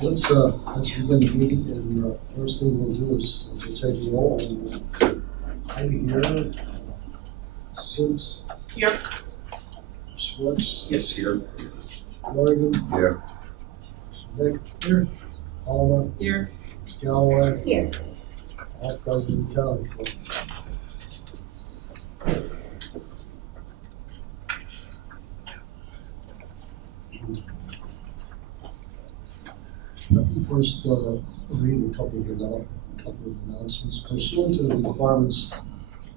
Let's begin the meeting, and first thing we'll do is we'll take a roll. I'm here. Sims. Here. Schwartz. Yes, here. Morgan. Here. Nick. Here. Alma. Here. Galloway. Here. All present and counted for. Let me first read a couple of announcements. Pursuant to the requirements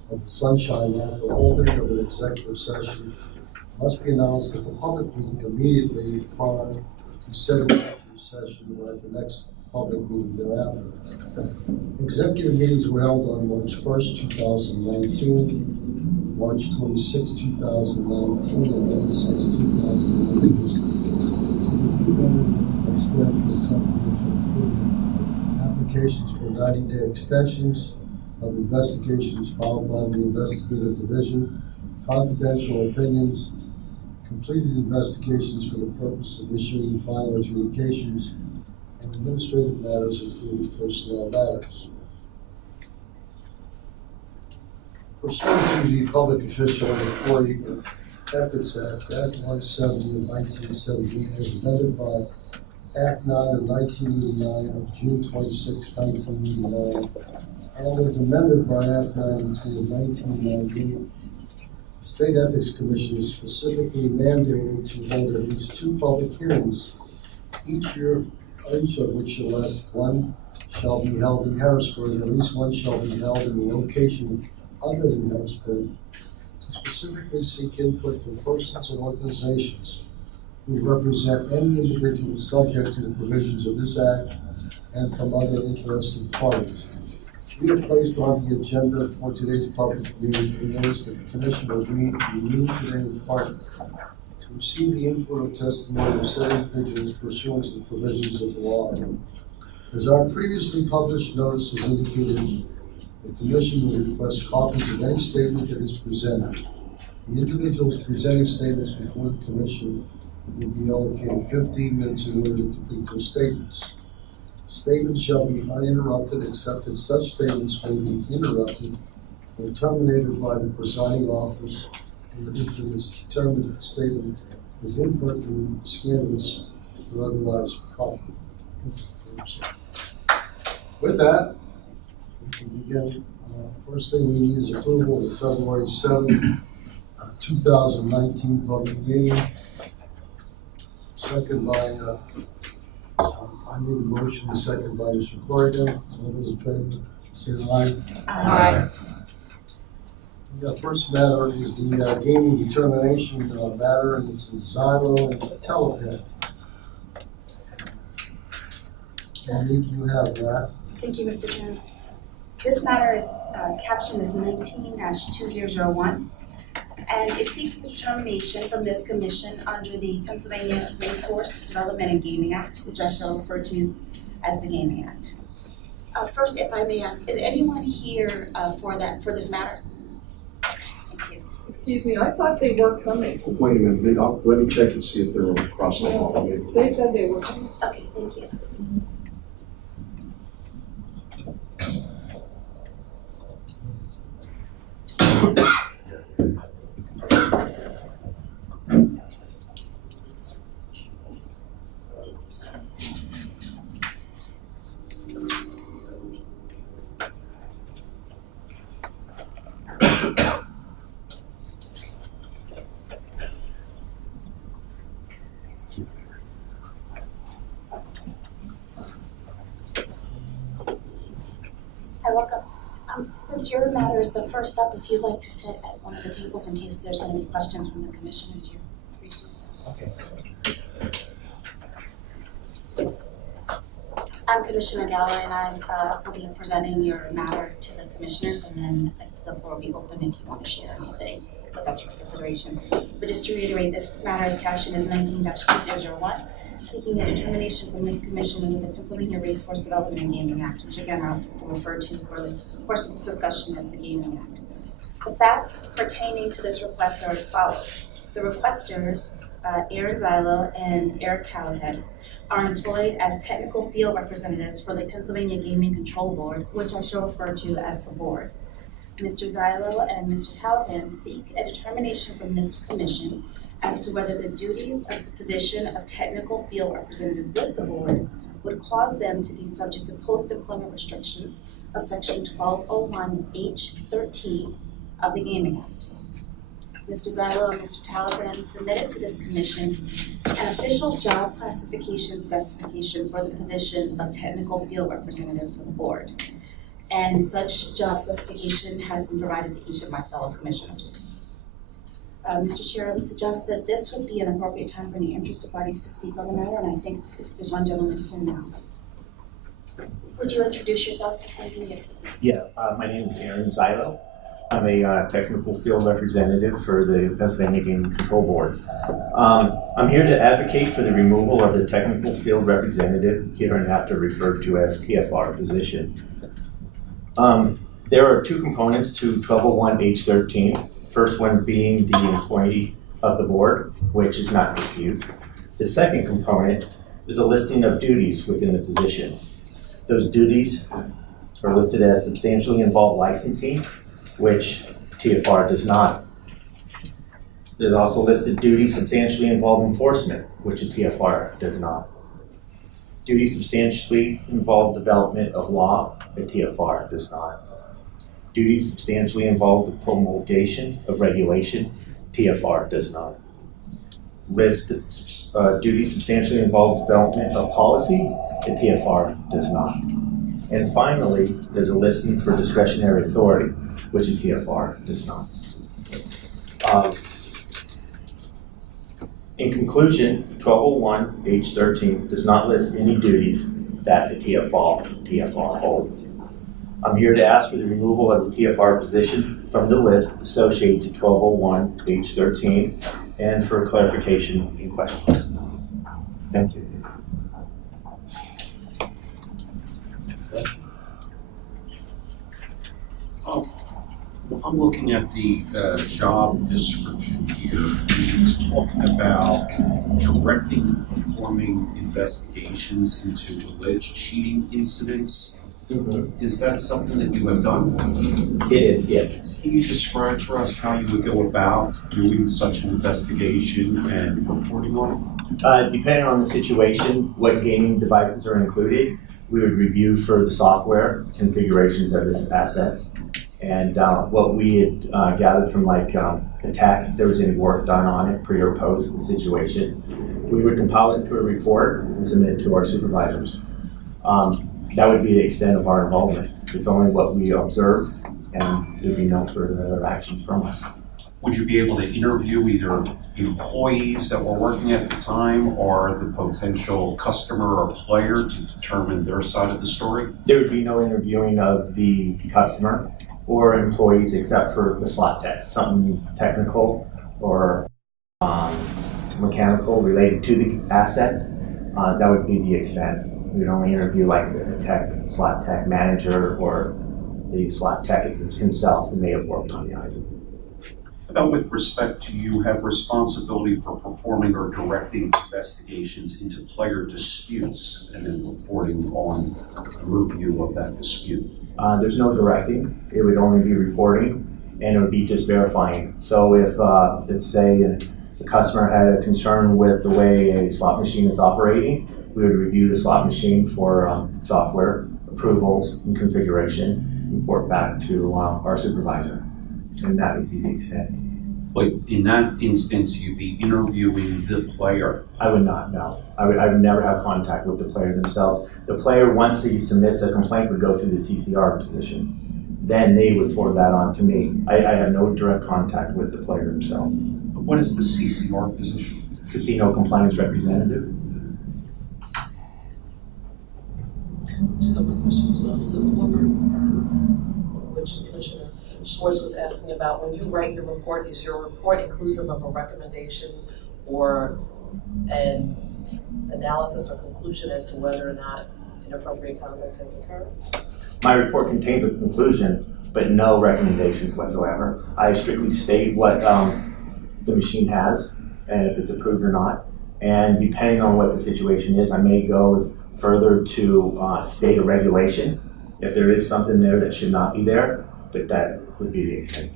of the Sunshine Act, the holding of an executive session must be announced at the public meeting immediately prior to said executive session or at the next public meeting thereafter. Executive meetings were held on March 1st, 2019, March 26th, 2019, and May 6th, 2019. Substantial confidential approval. Applications for 90-day extensions of investigations filed by the investigative division, confidential opinions, completed investigations for the purpose of issuing final adjudications, and administrative matters including personnel matters. Pursuant to the Public Official and Employee Ethics Act, Act 170 of 1978, as amended by Act 9 of 1989 of June 26, 1989, and as amended by Act 93 of 1998, the State Ethics Commission is specifically mandated to hold at least 2 public hearings each year, each of which shall last. One shall be held in Harrisburg, and at least one shall be held in a location other than Harrisburg, to specifically seek input from persons and organizations who represent any individual subject to the provisions of this act and from other interested parties. We have placed on the agenda for today's public meeting the notice that the Commission will meet today in part to receive the input or testimony of said individuals pursuant to the provisions of the law. As our previously published notice has indicated, the Commission will request copies of any statement that is presented. The individuals presenting statements before the Commission will be allocated 15 minutes in order to complete their statements. Statements shall be uninterrupted except that such statements may be interrupted or terminated by the presiding office, and if it is determined that the statement is inappropriately scandalous or otherwise proper. With that, we can begin. First thing we need is approval of the February 7, 2019 public meeting. Second by, I need a motion, second by Mr. Corrigan. All those in favor, say aye. Aye. The first matter is the gaming determination matter, and it's Xylo and Telepen. Andy, you have that. Thank you, Mr. Chairman. This matter is captioned as 19-2001, and it seeks determination from this commission under the Pennsylvania Racehorse Development and Gaming Act, which I shall refer to as the Gaming Act. First, if I may ask, is anyone here for this matter? Thank you. Excuse me, I thought they were coming. Wait a minute, let me check and see if they're across the hall. Maybe. They said they were coming. Okay, thank you. Hi, welcome. Since your matter is the first up, if you'd like to sit at one of the tables in case there's any questions from the commissioners, you're free to do so. Okay. I'm Commissioner Galloway, and I will be presenting your matter to the commissioners, and then the floor will be open if you want to share anything with us for consideration. But just to reiterate, this matter is captioned as 19-2001, seeking a determination from this commission under the Pennsylvania Racehorse Development and Gaming Act, which again I'll refer to for the course of this discussion as the Gaming Act. The facts pertaining to this request are as follows. The requesters Aaron Zylo and Eric Talahead are employed as technical field representatives for the Pennsylvania Gaming Control Board, which I shall refer to as the board. Mr. Zylo and Mr. Talahead seek a determination from this commission as to whether the duties of the position of technical field representative with the board would cause them to be subject to post-employment restrictions of section 1201H13 of the Gaming Act. Mr. Zylo and Mr. Talahead submitted to this commission an official job classification specification for the position of technical field representative for the board. And such job specification has been provided to each of my fellow commissioners. Mr. Chair, I would suggest that this would be an appropriate time for the interested parties to speak on the matter, and I think there's one gentleman here now. Would you introduce yourself before you get to My name is Aaron Zylo. I'm a technical field representative for the Pennsylvania Gaming Control Board. I'm here to advocate for the removal of the technical field representative, hereinafter referred to as TFR position. There are two components to 1201H13. First one being the employee of the board, which is not disputed. The second component is a listing of duties within the position. Those duties are listed as substantially involved licensing, which TFR does not. There's also listed duties substantially involved enforcement, which a TFR does not. Duties substantially involved development of law, a TFR does not. Duties substantially involved the promulgation of regulation, TFR does not. List duties substantially involved development of policy, the TFR does not. And finally, there's a listing for discretionary authority, which a TFR does not. In conclusion, 1201H13 does not list any duties that the TFR holds. I'm here to ask for the removal of the TFR position from the list associated to 1201H13 and for clarification and questions. Thank you. I'm looking at the job description here. It's talking about directing and performing investigations into alleged cheating incidents. Is that something that you have done? It is, yes. Can you describe for us how you would go about doing such an investigation and reporting on it? Depending on the situation, what gaming devices are included, we would review for the software configurations of the assets. And what we had gathered from attack, if there was any work done on it, pre or post the situation, we would compile it into a report and submit it to our supervisors. That would be the extent of our involvement. It's only what we observe, and there'd be no further actions from us. Would you be able to interview either employees that were working at the time or the potential customer or player to determine their side of the story? There would be no interviewing of the customer or employees except for the slot test, something technical or mechanical related to the assets. That would be the extent. We'd only interview like the slot tech manager or the slot tech himself who may have worked on the item. About with respect to you have responsibility for performing or directing investigations into player disputes and then reporting on the review of that dispute. There's no directing. It would only be reporting, and it would be just verifying. So if, let's say, the customer had a concern with the way a slot machine is operating, we would review the slot machine for software approvals and configuration, report back to our supervisor, and that would be the extent. But in that instance, you'd be interviewing the player. I would not, no. I would never have contact with the player themselves. The player, once he submits a complaint, would go through the CCR position. Then they would forward that on to me. I have no direct contact with the player himself. But what is the CCR position? Casino compliance representative. Just a couple of questions. The former instance, which Commissioner Schwartz was asking about, when you write your report, is your report inclusive of a recommendation or an analysis or conclusion as to whether or not inappropriate conduct has occurred? My report contains a conclusion, but no recommendations whatsoever. I strictly state what the machine has and if it's approved or not. And depending on what the situation is, I may go further to state a regulation if there is something there that should not be there, but that would be the extent.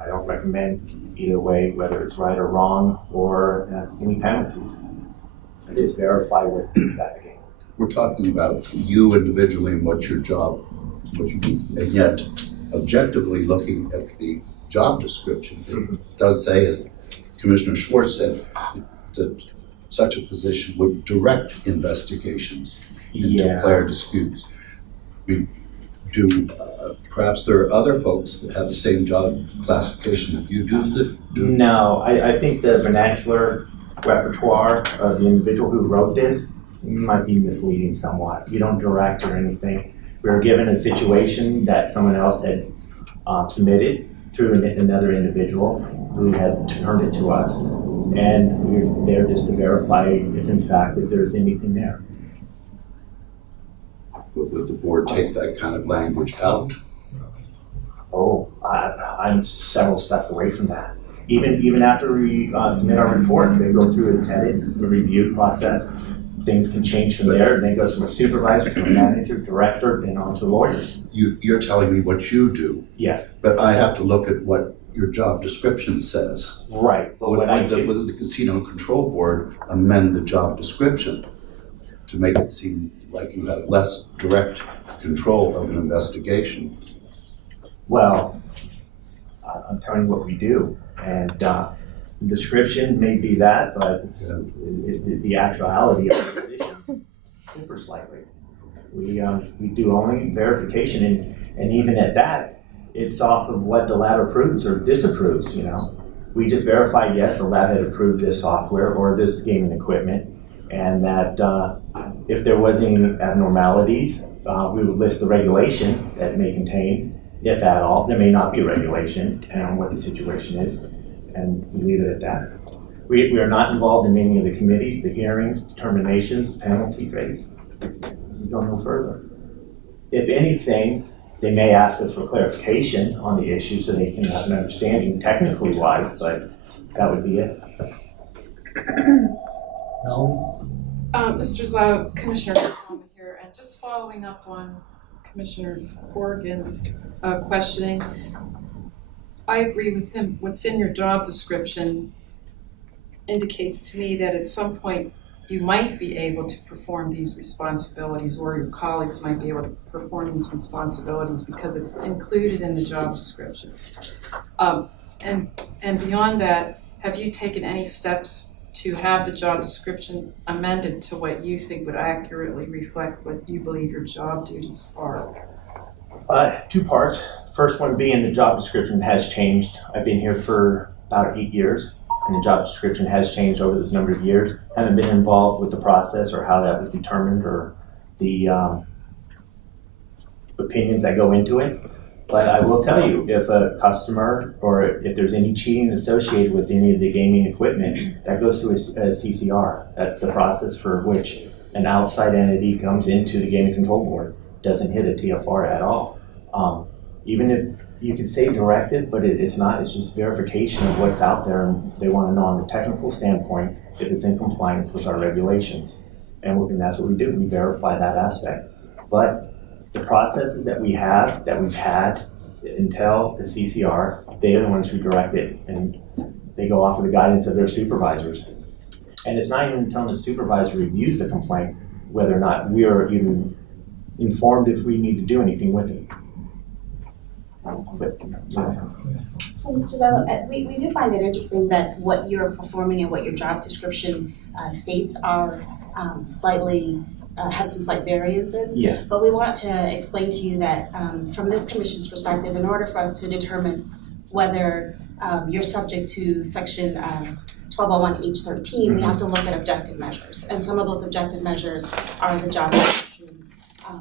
I don't recommend either way, whether it's right or wrong, or any penalties. I just verify what is at the game. We're talking about you individually and what your job, what you do, and yet objectively looking at the job description, it does say, as Commissioner Schwartz said, that such a position would direct investigations into player disputes. Perhaps there are other folks that have the same job classification that you do. No, I think the vernacular repertoire of the individual who wrote this might be misleading somewhat. You don't direct or anything. We were given a situation that someone else had submitted through another individual who had turned it to us, and we're there just to verify if in fact if there's anything there. Would the board take that kind of language out? Oh, I'm several steps away from that. Even after we submit our reports, they go through an edit, a review process. Things can change from there, and then it goes from a supervisor to a manager, director, then on to lawyers. You're telling me what you do, Yes, but I have to look at what your job description says. right. But what I do, Would the Casino Control Board amend the job description to make it seem like you have less direct control of an investigation? well, I'm telling you what we do, and the description may be that, but the actuality of the position differs slightly. We do only verification, and even at that, it's off of what the lab approves or disapproves. We just verify, yes, the lab had approved this software or this gaming equipment, and that if there was any abnormalities, we would list the regulation that it may contain. If at all, there may not be a regulation, depending on what the situation is, and we leave it at that. We are not involved in any of the committees, the hearings, determinations, penalty phase. We go no further. If anything, they may ask us for clarification on the issue so they can have an understanding technically wise, but that would be it. Mr. Zau, Commissioner Coleman here, and just following up on Commissioner Corrigan's questioning, I agree with him. What's in your job description indicates to me that at some point you might be able to perform these responsibilities, or your colleagues might be able to perform these responsibilities because it's included in the job description. And beyond that, have you taken any steps to have the job description amended to what you think would accurately reflect what you believe your job duties are? Two parts. First one being the job description has changed. I've been here for about 8 years, and the job description has changed over this number of years. I haven't been involved with the process or how that was determined or the opinions that go into it. But I will tell you, if a customer or if there's any cheating associated with any of the gaming equipment, that goes through a CCR. That's the process for which an outside entity comes into the Gaming Control Board. Doesn't hit a TFR at all. Even if you could say directive, but it's not. It's just verification of what's out there, and they want to know on a technical standpoint if it's in compliance with our regulations. And that's what we do. We verify that aspect. But the processes that we've had, until the CCR, they are the ones who direct it, and they go off of the guidance of their supervisors. And it's not even until the supervisor reviews the complaint whether or not we are even informed if we need to do anything with it. So, Mr. Bell, we do find it interesting that what you're performing and what your job description states are slightly, have some slight variances. Yes. But we want to explain to you that from this commission's perspective, in order for us to determine whether you're subject to section 1201H13, we have to look at objective measures. And some of those objective measures are the job descriptions,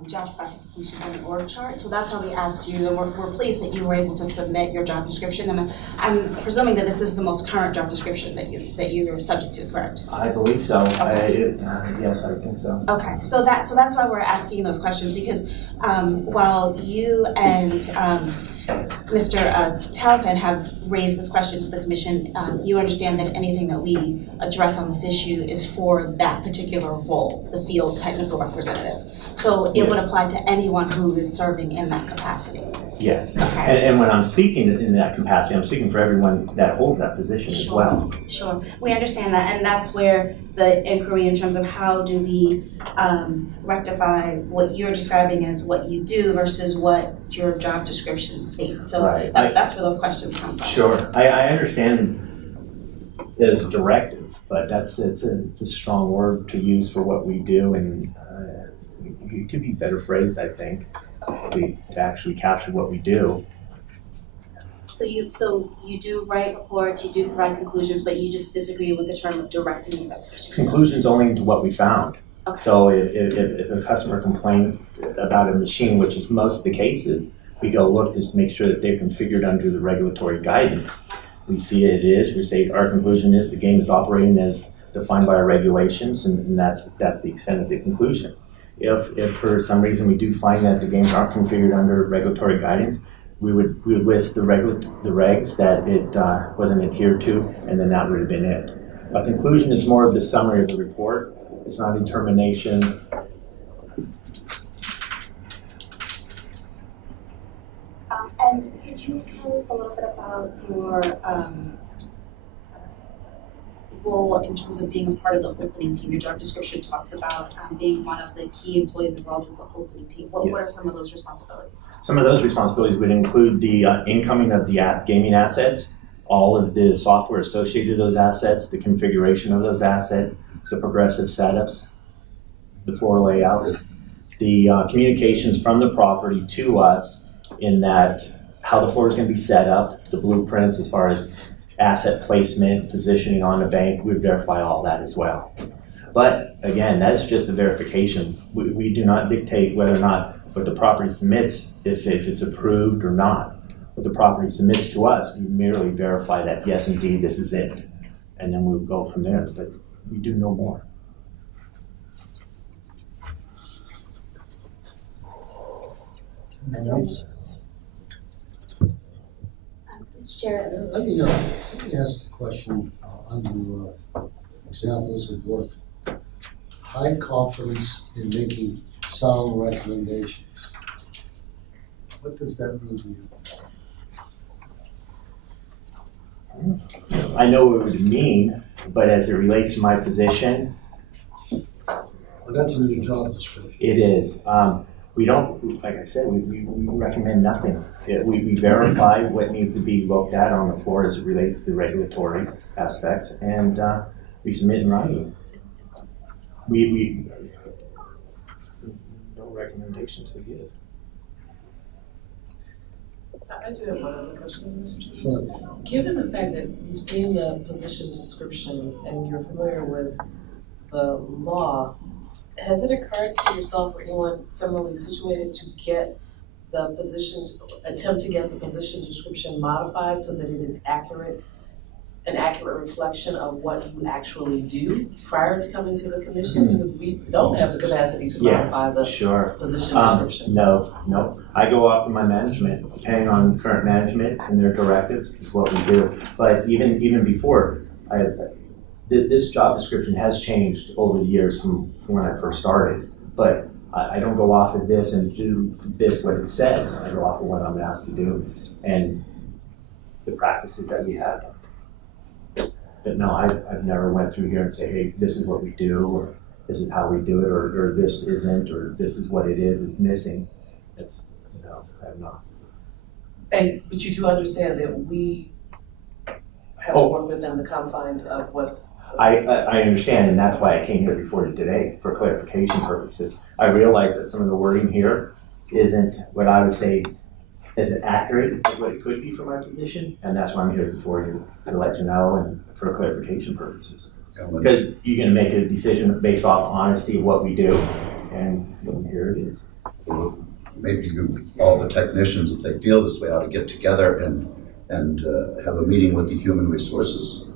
job classifications, and the org chart. So that's why we asked you, and we're pleased that you were able to submit your job description. And I'm presuming that this is the most current job description that you are subject to, correct? I believe so. Okay. Yes, I think so. Okay, so that's why we're asking those questions, because while you and Mr. Talpan have raised this question to the commission, you understand that anything that we address on this issue is for that particular role, the field technical representative. So it would apply to anyone who is serving in that capacity. Yes. Okay. And when I'm speaking in that capacity, I'm speaking for everyone that holds that position as well. Sure, we understand that, and that's where the inquiry in terms of how do we rectify what you're describing as what you do versus what your job description states. So Right. that's where those questions come from. Sure, I understand it as a directive, but it's a strong word to use for what we do, and it could be better phrased, I think, to actually capture what we do. So you do write reports, you do provide conclusions, but you just disagree with the term of directing the investigation. Conclusions only to what we found. Okay. So if a customer complained about a machine, which is most of the cases, we go look to make sure that they're configured under the regulatory guidance. We see it is, we say our conclusion is the game is operating as defined by our regulations, and that's the extent of the conclusion. If for some reason we do find that the games aren't configured under regulatory guidance, we would list the regs that it wasn't adhered to, and then that would have been it. A conclusion is more of the summary of the report. It's not a determination. And could you tell us a little bit about your role in terms of being a part of the opening team? Your job description talks about being one of the key employees involved with the opening team. What are some of those responsibilities? Some of those responsibilities would include the incoming of the gaming assets, all of the software associated with those assets, the configuration of those assets, the progressive setups, the floor layouts, the communications from the property to us in that how the floor is going to be set up, the blueprints as far as asset placement, positioning on the bank, we would verify all that as well. But again, that's just a verification. We do not dictate whether or not what the property submits, if it's approved or not. What the property submits to us, we merely verify that yes, indeed, this is it. And then we'll go from there, but we do no more. Anyone else? Mr. Chair. Let me ask the question under examples of work. High confidence in making sound recommendations. What does that mean to you? I know what it would mean, but as it relates to my position, Well, that's in your job description. it is. We don't, like I said, we recommend nothing. We verify what needs to be looked at on the floor as it relates to regulatory aspects, and we submit in writing. We no recommendations we give. I do have one other question, Mr. Chairman. Sure. Given the fact that you've seen the position description and you're familiar with the law, has it occurred to yourself or anyone similarly situated to get the position, attempt to get the position description modified so that it is accurate, an accurate reflection of what you actually do prior to coming to the commission? Because we don't have the capacity to modify the Sure. position description. No. I go off of my management, depending on current management and their directives is what we do. But even before, this job description has changed over the years from when I first started. But I don't go off of this and do this what it says. I go off of what I'm asked to do and the practices that we have. But no, I've never went through here and say, hey, this is what we do, or this is how we do it, or this isn't, or this is what it is, it's missing. It's, I have not. But you do understand that we have to work within the confines of what. I understand, and that's why I came here before you today, for clarification purposes. I realize that some of the wording here isn't what I would say is accurate as what it could be for my position, and that's why I'm here before you, to let you know and for clarification purposes. Because you can make a decision based off honesty of what we do, and here it is. Maybe all the technicians, if they feel this way, ought to get together and have a meeting with the Human Resources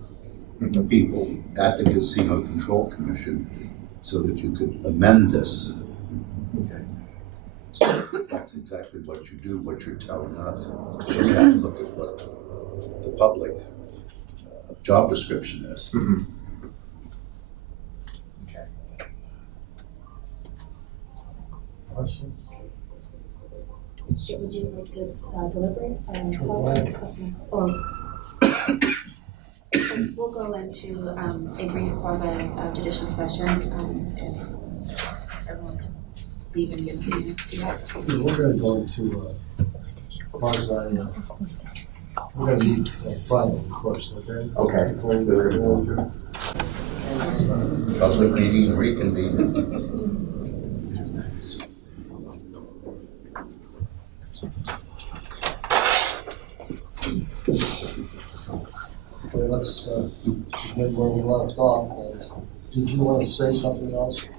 people at the Casino Control Commission so that you could amend this. Okay. That's exactly what you do, what you're telling us. So we have to look at what the public job description is. Mhm. Questions? Mr. Chair, would you like to deliberate? Sure, Pause? go ahead. Okay. Or We'll go into a brief quasi judicial session, if everyone can leave and give us a minute to do that. We're gonna go into quasi, we're gonna meet private, of course, okay? Okay. Before we go into. Public meeting reconvened. Okay, let's begin where we left off. Did you want to say something else?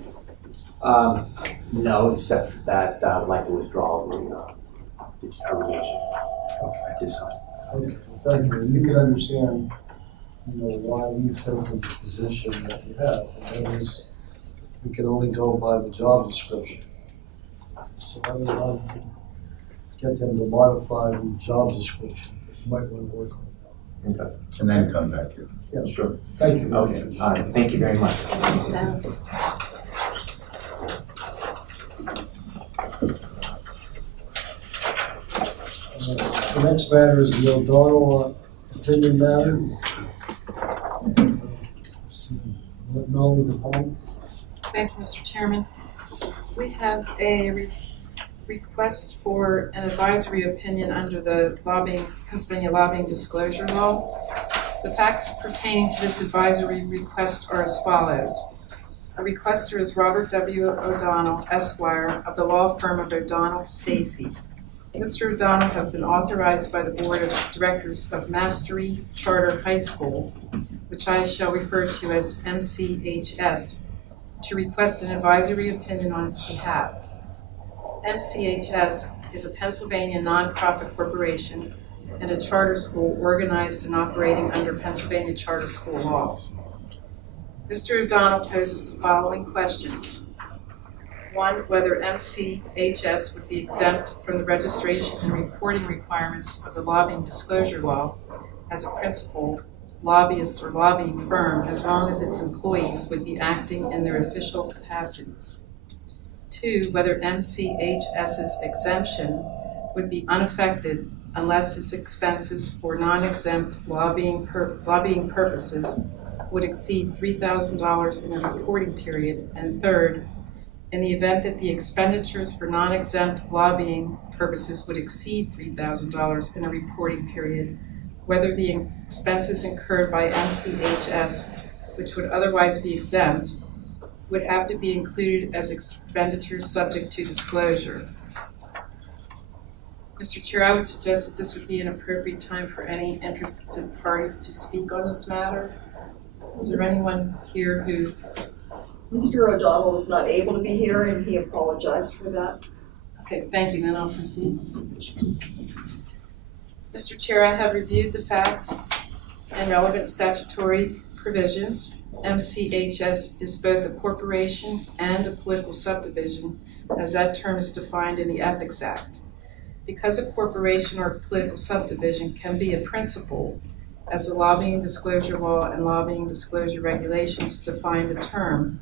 No, except that I'd like to withdraw the determination at this time. Okay, thank you. You can understand, why you've taken the position that you have. And that is, we can only go by the job description. So I don't know, you can get them to modify the job description. You might want to work on that. Okay. And then come back here. Yeah, Sure. thank you. Okay, all right, thank you very much. The next matter is the O'Donnell opinion matter. Melanie DePaul. Thank you, Mr. Chairman. We have a request for an advisory opinion under the Pennsylvania lobbying disclosure law. The facts pertaining to this advisory request are as follows. A requester is Robert W. O'Donnell, Esquire, of the law firm of O'Donnell Stacy. Mr. O'Donnell has been authorized by the Board of Directors of Mastery Charter High School, which I shall refer to as MCHS, to request an advisory opinion on its behalf. MCHS is a Pennsylvania nonprofit corporation and a charter school organized and operating under Pennsylvania charter school law. Mr. O'Donnell poses the following questions. 1, whether MCHS would be exempt from the registration and reporting requirements of the lobbying disclosure law as a principal, lobbyist, or lobbying firm as long as its employees would be acting in their official capacities. 2, whether MCHS's exemption would be unaffected unless its expenses for non-exempt lobbying purposes would exceed $3,000 in a reporting period. And 3rd, in the event that the expenditures for non-exempt lobbying purposes would exceed $3,000 in a reporting period, whether the expenses incurred by MCHS, which would otherwise be exempt, would have to be included as expenditures subject to disclosure. Mr. Chair, I would suggest that this would be an appropriate time for any interested parties to speak on this matter. Is there anyone here who? Mr. O'Donnell was not able to be here and he apologized for that. Okay, thank you, then I'll proceed. Mr. Chair, I have reviewed the facts and relevant statutory provisions. MCHS is both a corporation and a political subdivision, as that term is defined in the Ethics Act. Because a corporation or a political subdivision can be a principal, as the lobbying disclosure law and lobbying disclosure regulations define the term,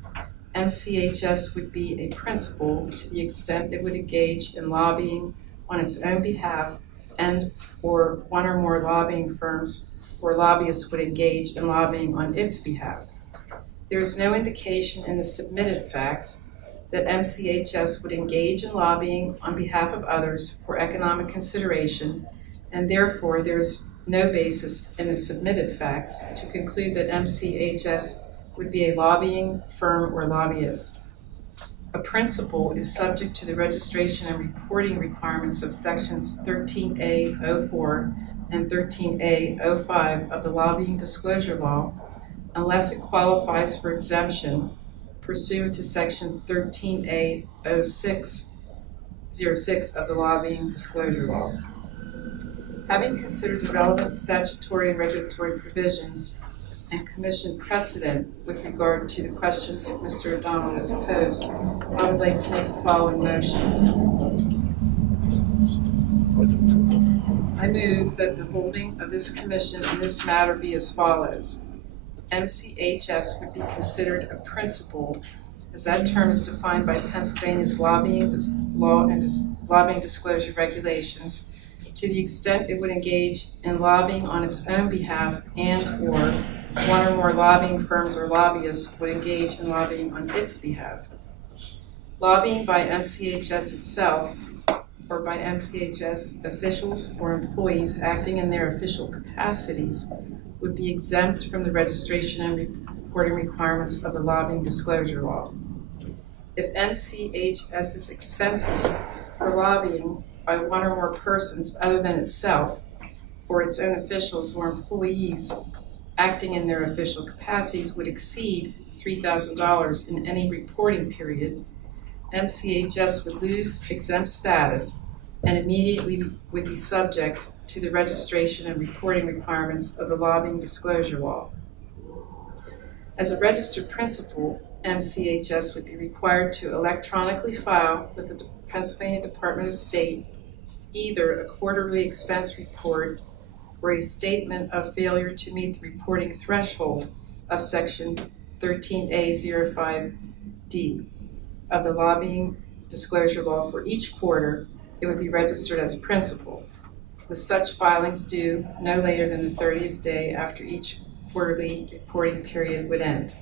MCHS would be a principal to the extent it would engage in lobbying on its own behalf and or one or more lobbying firms or lobbyists would engage in lobbying on its behalf. There is no indication in the submitted facts that MCHS would engage in lobbying on behalf of others for economic consideration, and therefore there is no basis in the submitted facts to conclude that MCHS would be a lobbying firm or lobbyist. A principal is subject to the registration and reporting requirements of sections 13A.04 and 13A.05 of the lobbying disclosure law unless it qualifies for exemption pursuant to section 13A.06 of the lobbying disclosure law. Having considered the relevant statutory and regulatory provisions, and commission precedent with regard to the questions Mr. O'Donnell has posed, I would like to make the following motion. I move that the holding of this commission in this matter be as follows. MCHS would be considered a principal, as that term is defined by Pennsylvania's lobbying disclosure regulations, to the extent it would engage in lobbying on its own behalf and/or one or more lobbying firms or lobbyists would engage in lobbying on its behalf. Lobbying by MCHS itself or by MCHS officials or employees acting in their official capacities would be exempt from the registration and reporting requirements of the lobbying disclosure law. If MCHS's expenses for lobbying by one or more persons other than itself or its own officials or employees acting in their official capacities would exceed $3,000 in any reporting period, MCHS would lose exempt status and immediately would be subject to the registration and reporting requirements of the lobbying disclosure law. As a registered principal, MCHS would be required to electronically file with the Pennsylvania Department of State either a quarterly expense report or a statement of failure to meet the reporting threshold of Section 13A05D of the lobbying disclosure law for each quarter. It would be registered as a principal, with such filings due no later than the 30th day after each quarterly reporting period would end.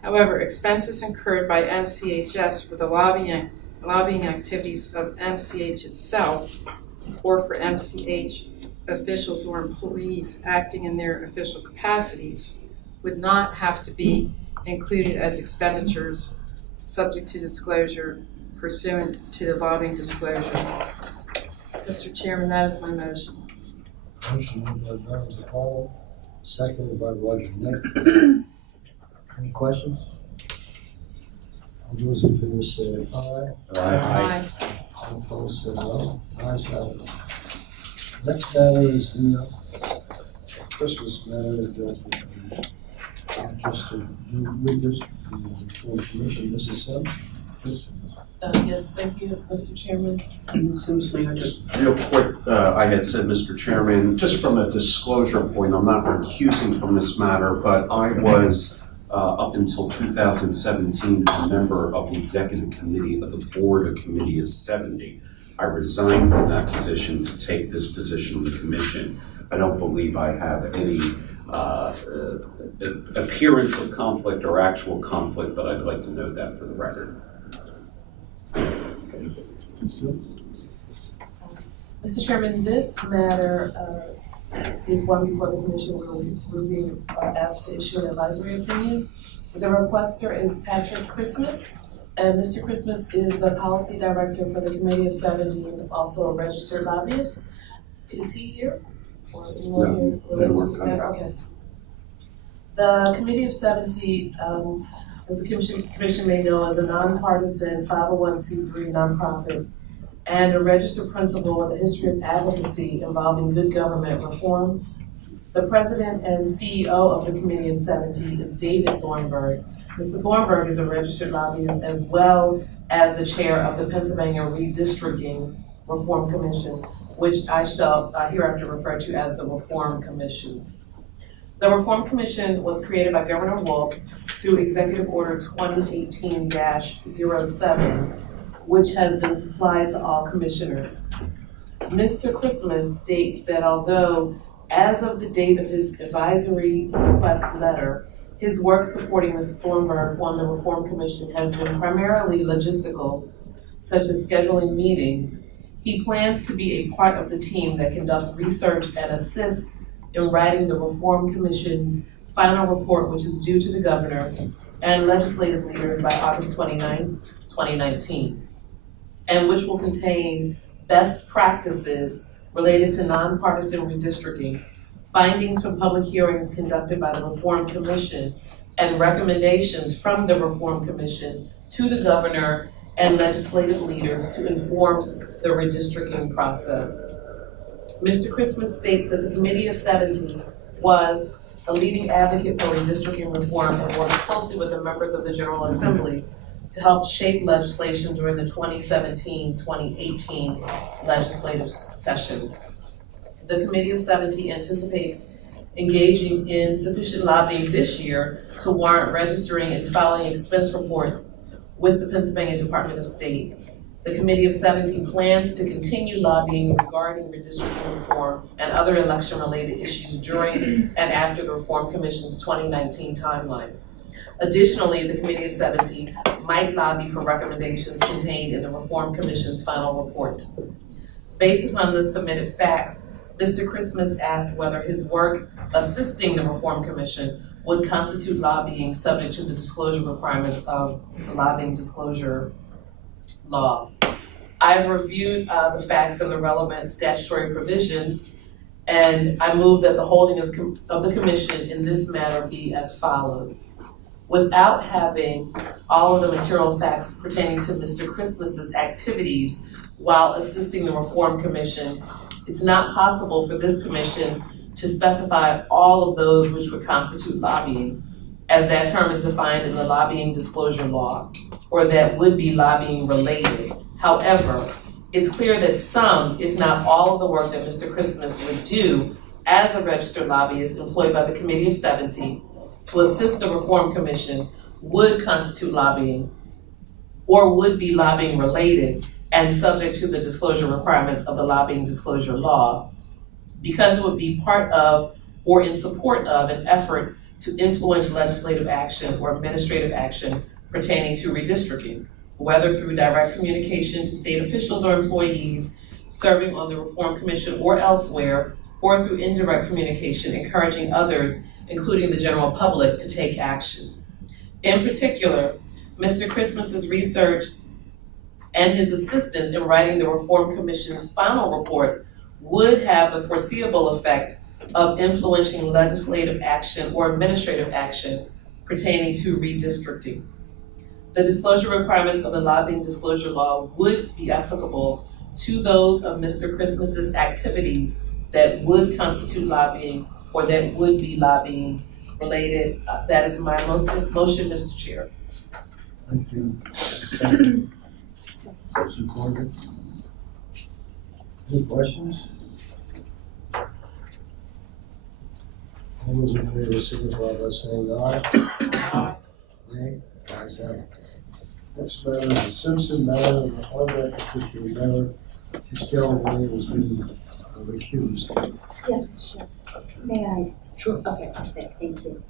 However, expenses incurred by MCHS for the lobbying activities of MCH itself or for MCH officials or employees acting in their official capacities would not have to be included as expenditures subject to disclosure pursuant to the lobbying disclosure. Mr. Chairman, that is my motion. Motion made by Darrell DePaul, seconded by Roger Nick. Any questions? All those in favor say aye. Aye. All opposed say no. Ayes have it. Next matter is the Christmas matter that dealt with the redistricting reform commission. Mrs. Sim? Yes. Yes, thank you, Mr. Chairman. Ms. Sims, may I just, real quick, I had said, Mr. Chairman, just from a disclosure point, I'm not recusing from this matter, but I was, up until 2017, a member of the executive committee of the board of Committee of 70. I resigned from that position to take this position on the commission. I don't believe I have any appearance of conflict or actual conflict, but I'd like to note that for the record. Mr. Chairman, this matter is one before the commission will be asked to issue an advisory opinion. The requester is Patrick Christmas, and Mr. Christmas is the policy director for the Committee of 70 and is also a registered lobbyist. Is he here? Or anyone here related to this matter? Okay. The Committee of 70, as the commission may know, is a nonpartisan 501c3 nonprofit and a registered principal with a history of advocacy involving good government reforms. The president and CEO of the Committee of 70 is David Thornburg. Mr. Thornburg is a registered lobbyist as well as the chair of the Pennsylvania Redistricting Reform Commission, which I shall hereafter refer to as the Reform Commission. The Reform Commission was created by Governor Wolf through Executive Order 2018-07, which has been supplied to all commissioners. Mr. Christmas states that although, as of the date of his advisory request letter, his work supporting Ms. Thornburg on the Reform Commission has been primarily logistical, such as scheduling meetings, he plans to be a part of the team that conducts research and assists in writing the Reform Commission's final report, which is due to the governor and legislative leaders by August 29, 2019, and which will contain best practices related to nonpartisan redistricting, findings from public hearings conducted by the Reform Commission, and recommendations from the Reform Commission to the governor and legislative leaders to inform the redistricting process. Mr. Christmas states that the Committee of 70 was a leading advocate for redistricting reform and worked closely with the members of the General Assembly to help shape legislation during the 2017-2018 legislative session. The Committee of 70 anticipates engaging in sufficient lobbying this year to warrant registering and filing expense reports with the Pennsylvania Department of State. The Committee of 70 plans to continue lobbying regarding redistricting reform and other election-related issues during and after the Reform Commission's 2019 timeline. Additionally, the Committee of 70 might lobby for recommendations contained in the Reform Commission's final report. Based upon the submitted facts, Mr. Christmas asked whether his work assisting the Reform Commission would constitute lobbying subject to the disclosure requirements of the lobbying disclosure law. I've reviewed the facts and the relevant statutory provisions, and I move that the holding of the commission in this matter be as follows. Without having all of the material facts pertaining to Mr. Christmas's activities while assisting the Reform Commission, it's not possible for this commission to specify all of those which would constitute lobbying, as that term is defined in the lobbying disclosure law, or that would be lobbying related. However, it's clear that some, if not all of the work that Mr. Christmas would do as a registered lobbyist employed by the Committee of 70 to assist the Reform Commission would constitute lobbying or would be lobbying related and subject to the disclosure requirements of the lobbying disclosure law, because it would be part of or in support of an effort to influence legislative action or administrative action pertaining to redistricting, whether through direct communication to state officials or employees serving on the Reform Commission or elsewhere, or through indirect communication encouraging others, including the general public, to take action. In particular, Mr. Christmas's research and his assistance in writing the Reform Commission's final report would have the foreseeable effect of influencing legislative action or administrative action pertaining to redistricting. The disclosure requirements of the lobbying disclosure law would be applicable to those of Mr. Christmas's activities that would constitute lobbying or that would be lobbying related. That is my motion, Mr. Chair. Thank you. Second. Mr. Corrigan. Any questions? All those in favor signify by saying aye. Aye. Nay. Ayes have it. Next matter is the Simpson matter, and on that particular matter, Ms. Galloway has been recused. Yes, Mr. Chair. May I? Sure. Okay, I'll stay, thank you.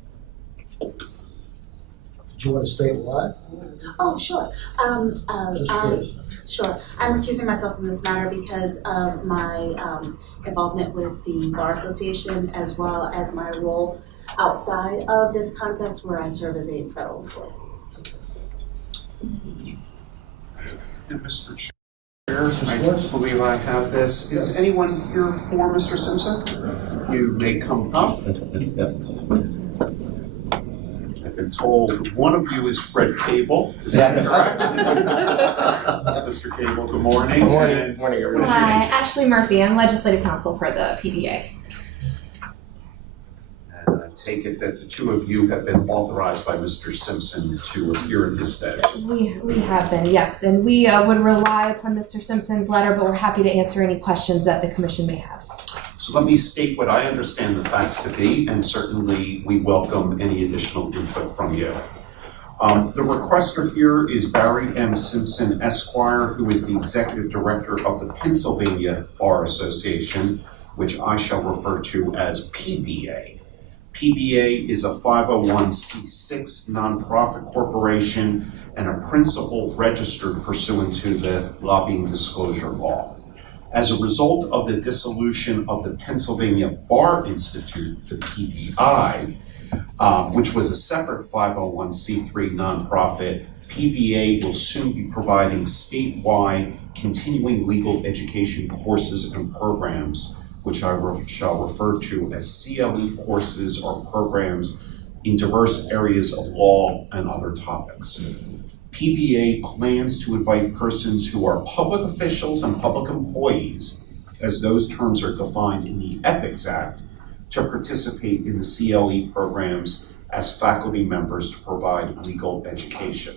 Did you want to state why? Oh, sure. Just curious. Sure. I'm recusing myself from this matter because of my involvement with the Bar Association, as well as my role outside of this context where I serve as a federal employee. And Mr. Chair, Mr. Schwartz? I believe I have this. Is anyone here for Mr. Simpson? You may come up. I've been told one of you is Fred Cable. Is that correct? Mr. Cable, good morning. Good morning. And Morning, what is your Hi, name? Ashley Murphy. I'm legislative counsel for the PBA. And I take it that the two of you have been authorized by Mr. Simpson to appear in his stead. We have been, yes, and we would rely upon Mr. Simpson's letter, but we're happy to answer any questions that the commission may have. So let me state what I understand the facts to be, and certainly we welcome any additional input from you. The requester here is Barry M. Simpson Esquire, who is the Executive Director of the Pennsylvania Bar Association, which I shall refer to as PBA. PBA is a 501c6 nonprofit corporation and a principal registered pursuant to the lobbying disclosure law. As a result of the dissolution of the Pennsylvania Bar Institute, the PBI, which was a separate 501c3 nonprofit, PBA will soon be providing statewide continuing legal education courses and programs, which I shall refer to as CLE courses or programs in diverse areas of law and other topics. PBA plans to invite persons who are public officials and public employees, as those terms are defined in the Ethics Act, to participate in the CLE programs as faculty members to provide legal education.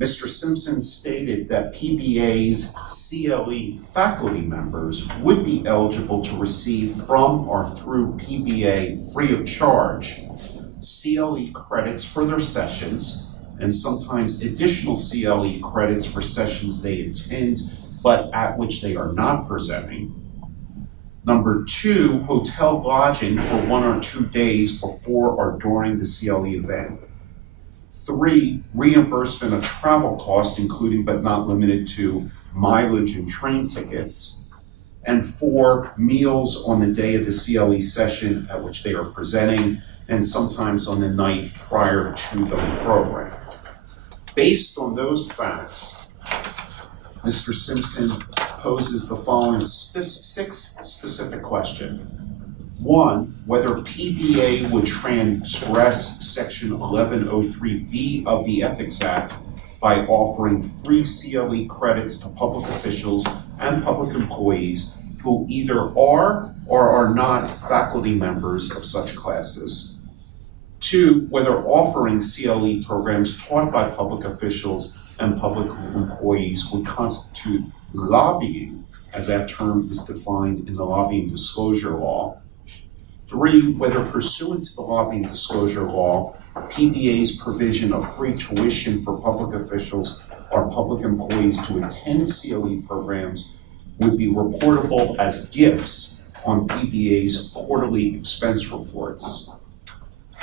Mr. Simpson stated that PBA's CLE faculty members would be eligible to receive from or through PBA free of charge CLE credits for their sessions and sometimes additional CLE credits for sessions they attend but at which they are not presenting. Number 2, hotel lodging for 1 or 2 days before or during the CLE event. 3, reimbursement of travel costs, including but not limited to mileage and train tickets. And 4, meals on the day of the CLE session at which they are presenting, and sometimes on the night prior to the program. Based on those facts, Mr. Simpson poses the following 6 specific questions. 1, whether PBA would transgress Section 1103B of the Ethics Act by offering free CLE credits to public officials and public employees who either are or are not faculty members of such classes. 2, whether offering CLE programs taught by public officials and public employees would constitute lobbying, as that term is defined in the Lobbying Disclosure Law. 3, whether pursuant to the Lobbying Disclosure Law, PBA's provision of free tuition for public officials or public employees to attend CLE programs would be reportable as gifts on PBA's quarterly expense reports.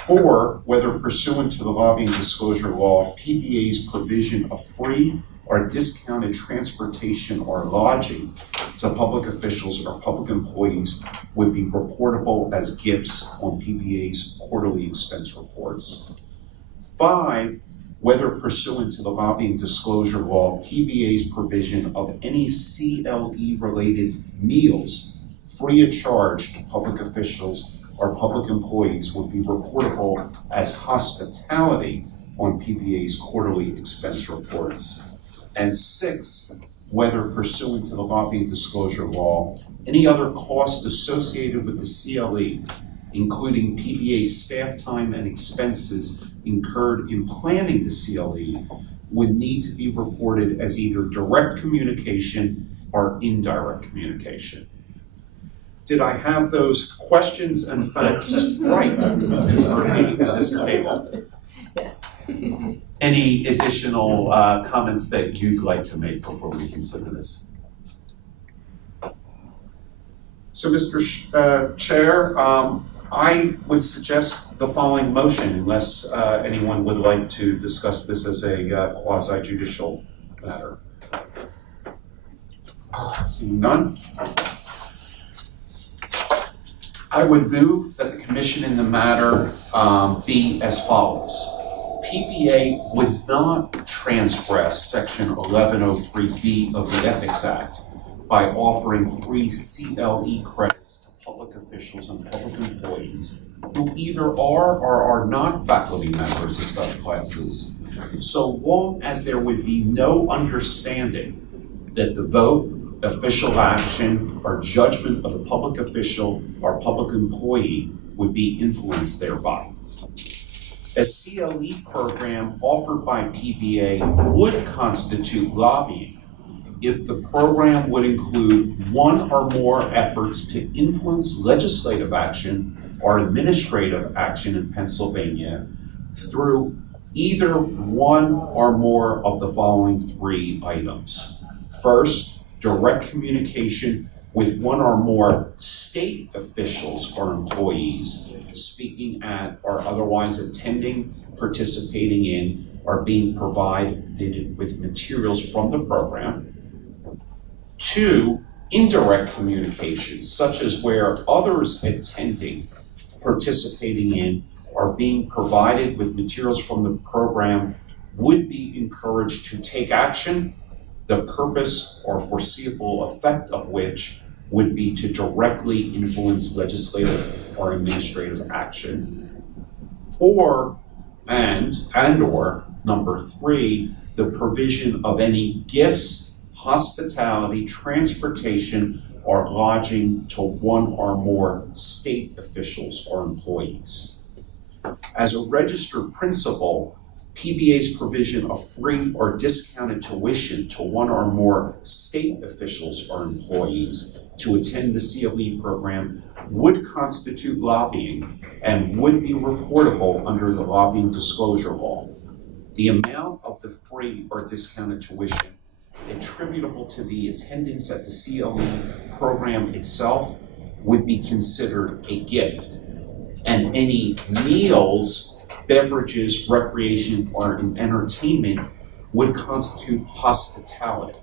4, whether pursuant to the Lobbying Disclosure Law, PBA's provision of free or discounted transportation or lodging to public officials or public employees would be reportable as gifts on PBA's quarterly expense reports. 5, whether pursuant to the Lobbying Disclosure Law, PBA's provision of any CLE-related meals free of charge to public officials or public employees would be reportable as hospitality on PBA's quarterly expense reports. And 6, whether pursuant to the Lobbying Disclosure Law, any other costs associated with the CLE, including PBA staff time and expenses incurred in planning the CLE, would need to be reported as either direct communication or indirect communication. Did I have those questions and facts right, Ms. Murphy and Mr. Cable? Yes. Any additional comments that you'd like to make before we consider this? So, Mr. Chair, I would suggest the following motion, unless anyone would like to discuss this as a quasi-judicial matter. Seeing none. I would move that the commission in the matter be as follows. PBA would not transgress Section 1103B of the Ethics Act by offering free CLE credits to public officials and public employees who either are or are not faculty members of such classes, so long as there would be no understanding that the vote, official action, or judgment of the public official or public employee would be influenced thereby. A CLE program offered by PBA would constitute lobbying if the program would include one or more efforts to influence legislative action or administrative action in Pennsylvania through either one or more of the following 3 items. First, direct communication with one or more state officials or employees speaking at or otherwise attending, participating in, or being provided with materials from the program. 2, indirect communication, such as where others attending, participating in, or being provided with materials from the program would be encouraged to take action, the purpose or foreseeable effect of which would be to directly influence legislative or administrative action. Or number 3, the provision of any gifts, hospitality, transportation, or lodging to one or more state officials or employees. As a registered principal, PBA's provision of free or discounted tuition to one or more state officials or employees to attend the CLE program would constitute lobbying and would be reportable under the lobbying disclosure law. The amount of the free or discounted tuition attributable to the attendance at the CLE program itself would be considered a gift. And any meals, beverages, recreation, or entertainment would constitute hospitality.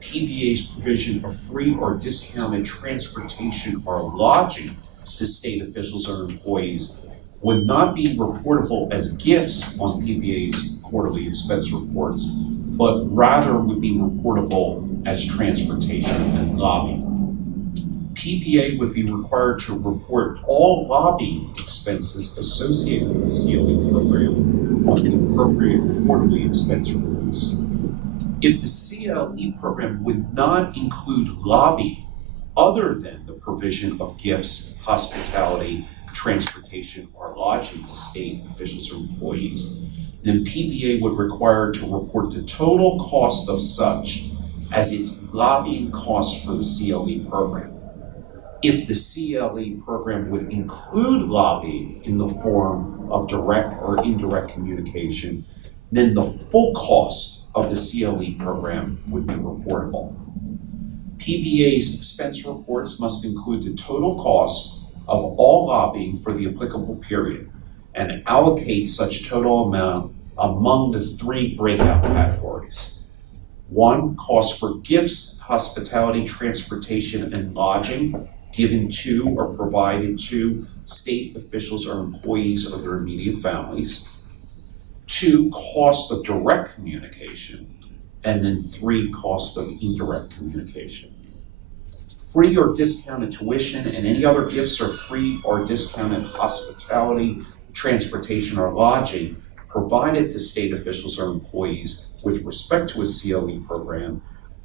PBA's provision of free or discounted transportation or lodging to state officials or employees would not be reportable as gifts on PBA's quarterly expense reports, but rather would be reportable as transportation and lobbying. PBA would be required to report all lobbying expenses associated with the CLE program on the appropriate quarterly expense reports. If the CLE program would not include lobbying other than the provision of gifts, hospitality, transportation, or lodging to state officials or employees, then PBA would require to report the total cost of such as its lobbying costs for the CLE program. If the CLE program would include lobbying in the form of direct or indirect communication, then the full cost of the CLE program would be reportable. PBA's expense reports must include the total cost of all lobbying for the applicable period and allocate such total amount among the three breakout categories. 1, cost for gifts, hospitality, transportation, and lodging given to or provided to state officials or employees or their immediate families. 2, cost of direct communication. And then 3, cost of indirect communication. Free or discounted tuition and any other gifts or free or discounted hospitality, transportation, or lodging provided to state officials or employees with respect to a CLE program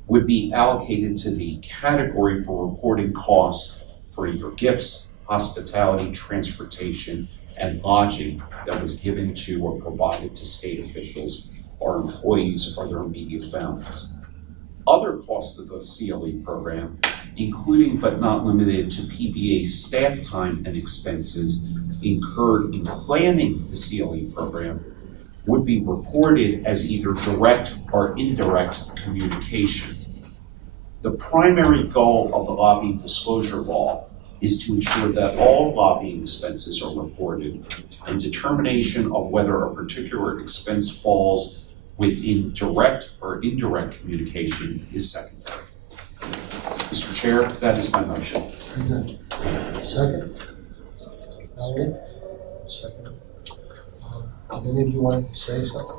would be allocated to the category for reporting costs for either gifts, hospitality, transportation, and lodging that was given to or provided to state officials or employees or their immediate families. Other costs of the CLE program, including but not limited to PBA's staff time and expenses incurred in planning the CLE program, would be reported as either direct or indirect communication. The primary goal of the lobbying disclosure law is to ensure that all lobbying expenses are reported, and determination of whether a particular expense falls within direct or indirect communication is secondary. Mr. Chair, that is my motion. Very good. Second? Melanie? Second. Did any of you want to say something?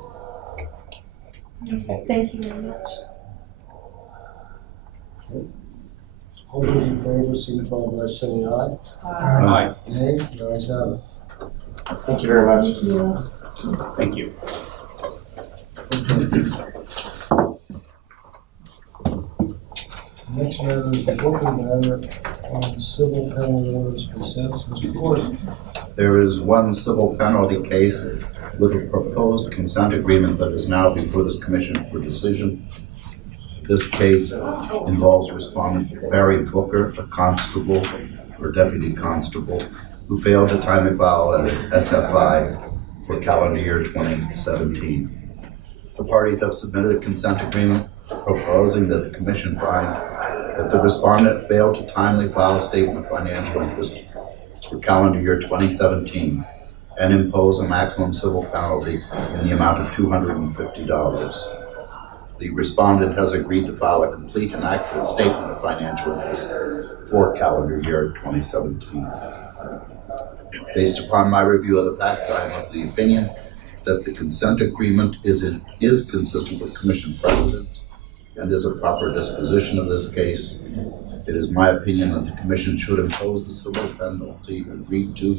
Okay, thank you very much. All those in favor signify by saying aye. Aye. Nay, the ayes have it. Thank you very much. Thank you. Thank you. Next matter is the voting matter on civil penalty orders consents. Mr. Gordon. There is one civil penalty case with a proposed consent agreement that is now before this commission for decision. This case involves respondent Barry Booker, a constable or deputy constable, who failed to timely file an SFI for calendar year 2017. The parties have submitted a consent agreement proposing that the commission find that the respondent failed to timely file a statement of financial interest for calendar year 2017 and impose a maximum civil penalty in the amount of $250. The respondent has agreed to file a complete and accurate statement of financial interest for calendar year 2017. Based upon my review of the facts, I am of the opinion that the consent agreement is consistent with commission precedent and is a proper disposition of this case. It is my opinion that the commission should impose the civil penalty agreed to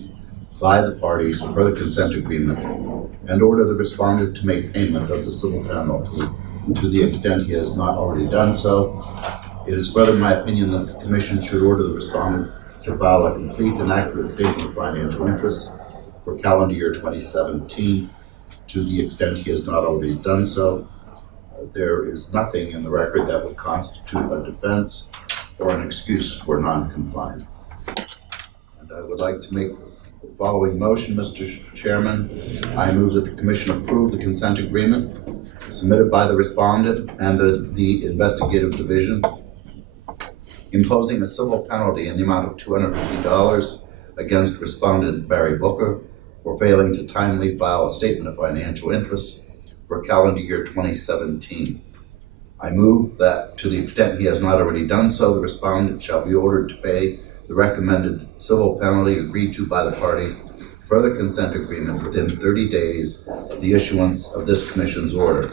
by the parties per the consent agreement and order the respondent to make payment of the civil penalty to the extent he has not already done so, It is further my opinion that the Commission should order the respondent to file a complete and accurate statement of financial interests for calendar year 2017 to the extent he has not already done so. There is nothing in the record that would constitute a defense or an excuse for non-compliance. And I would like to make the following motion, Mr. Chairman. I move that the Commission approve the consent agreement submitted by the respondent and the investigative division, imposing a civil penalty in the amount of $250 against respondent Barry Booker for failing to timely file a statement of financial interest for calendar year 2017. I move that to the extent he has not already done so, the respondent shall be ordered to pay the recommended civil penalty agreed to by the parties per the consent agreement within 30 days of the issuance of this Commission's order.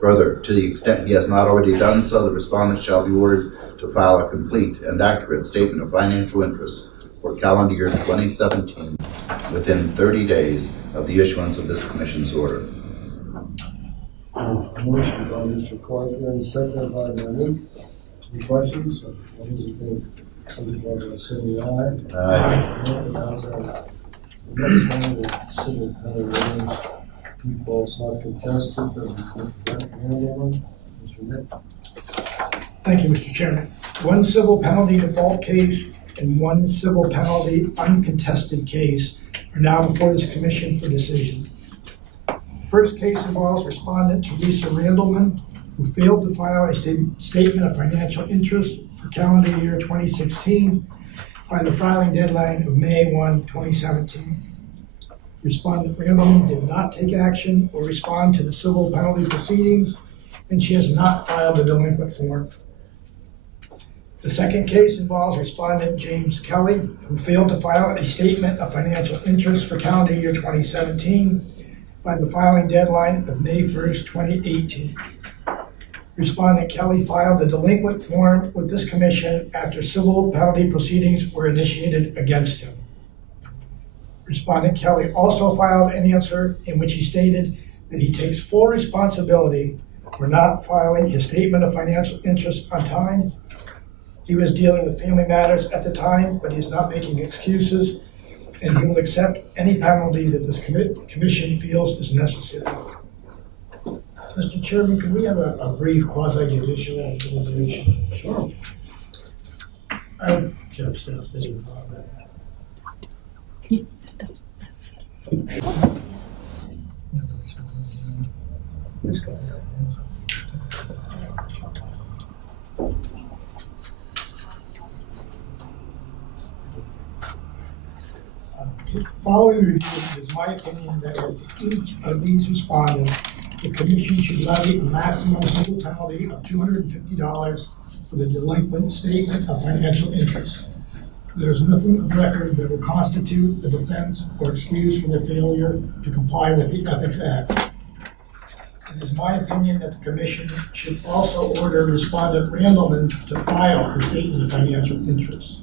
Further, to the extent he has not already done so, the respondent shall be ordered to file a complete and accurate statement of financial interest for calendar year 2017 within 30 days of the issuance of this Commission's order. Motion by Mr. Corrigan, seconded by Monique. Any questions? What is it think? Somebody by saying aye. The next one is civil penalty defaults not contested. Mr. Nick. Thank you, Mr. Chairman. One civil penalty default case and one civil penalty uncontested case are now before this Commission for decision. The first case involves respondent Teresa Randleman, who failed to file a statement of financial interest for calendar year 2016 by the filing deadline of May 1, 2017. Respondent Randleman did not take action or respond to the civil penalty proceedings, and she has not filed a delinquent form. The second case involves respondent James Kelly, who failed to file a statement of financial interest for calendar year 2017 by the filing deadline of May 1st, 2018. Respondent Kelly filed a delinquent form with this Commission after civil penalty proceedings were initiated against him. Respondent Kelly also filed an answer in which he stated that he takes full responsibility for not filing his statement of financial interest on time. He was dealing with family matters at the time, but he's not making excuses, and he will accept any penalty that this Commission feels is necessary. Mr. Chairman, could we have a brief quasi-judicial deliberation? Sure. I kept staff thinking about that. Let's go. Following review, it is my opinion that as to each of these respondents, the Commission should levy a maximum civil penalty of $250 for the delinquent statement of financial interest. There is nothing of record that will constitute a defense or excuse for their failure to comply with the Ethics Act. It is my opinion that the Commission should also order respondent Randleman to file her statement of financial interest.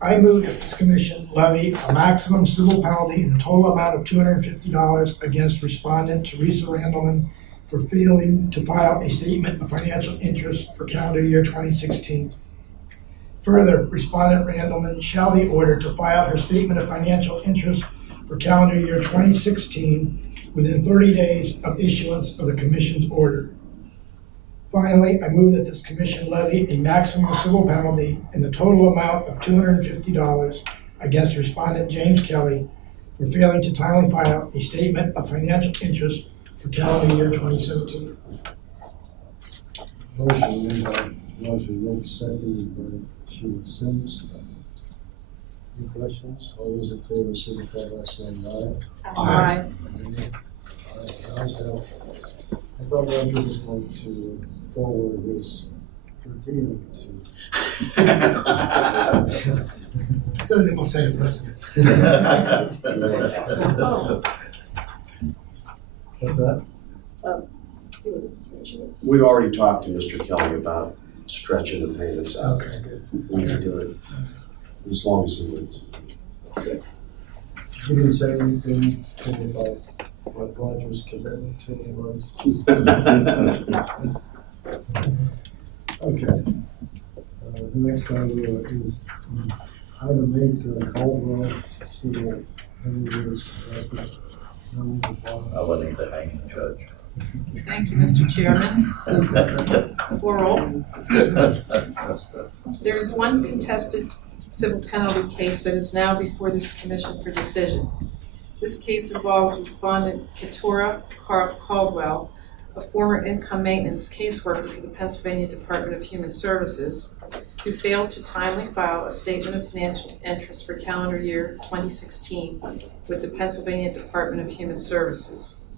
I move that this Commission levy a maximum civil penalty in the total amount of $250 against respondent Teresa Randleman for failing to file a statement of financial interest for calendar year 2016. Further, respondent Randleman shall be ordered to file her statement of financial interest for calendar year 2016 within 30 days of issuance of the Commission's order. Finally, I move that this Commission levy a maximum civil penalty in the total amount of $250 against respondent James Kelly for failing to timely file a statement of financial interest for calendar year 2017. Motion made by Roger Nick, seconded by Sheila Sims. Any questions? All those in favor signify by saying aye. Aye. Nay. Ayes have. I thought Roger was going to forward his per diem to. Certainly will set a precedence. What's that? We've already talked to Mr. Kelly about stretching the payments out. Okay, good. We can do it as long as he needs. You didn't say anything to me about what Roger's commitment to him was. Okay. The next item is how to make Caldwell civil penalties contested. I'll let the hanging judge. Thank you, Mr. Chairman. Oral. There is one contested civil penalty case that is now before this commission for decision. This case involves respondent Keturah Caldwell, a former income maintenance caseworker for the Pennsylvania Department of Human Services, who failed to timely file a statement of financial interest for calendar year 2016 with the Pennsylvania Department of Human Services.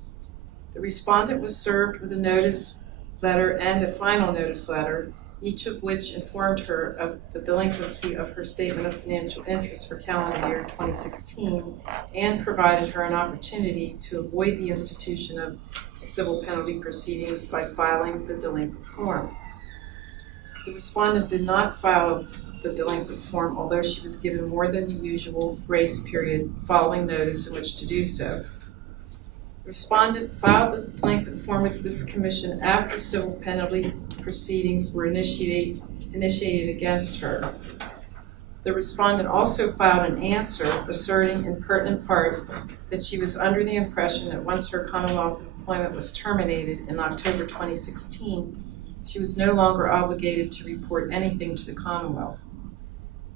The respondent was served with a notice letter and a final notice letter, each of which informed her of the delinquency of her statement of financial interest for calendar year 2016 and provided her an opportunity to avoid the institution of civil penalty proceedings by filing the delinquent form. The respondent did not file the delinquent form, although she was given more than the usual grace period following notice in which to do so. The respondent filed the delinquent form with this commission after civil penalty proceedings were initiated against her. The respondent also filed an answer asserting in pertinent part that she was under the impression that once her Commonwealth employment was terminated in October 2016, she was no longer obligated to report anything to the Commonwealth.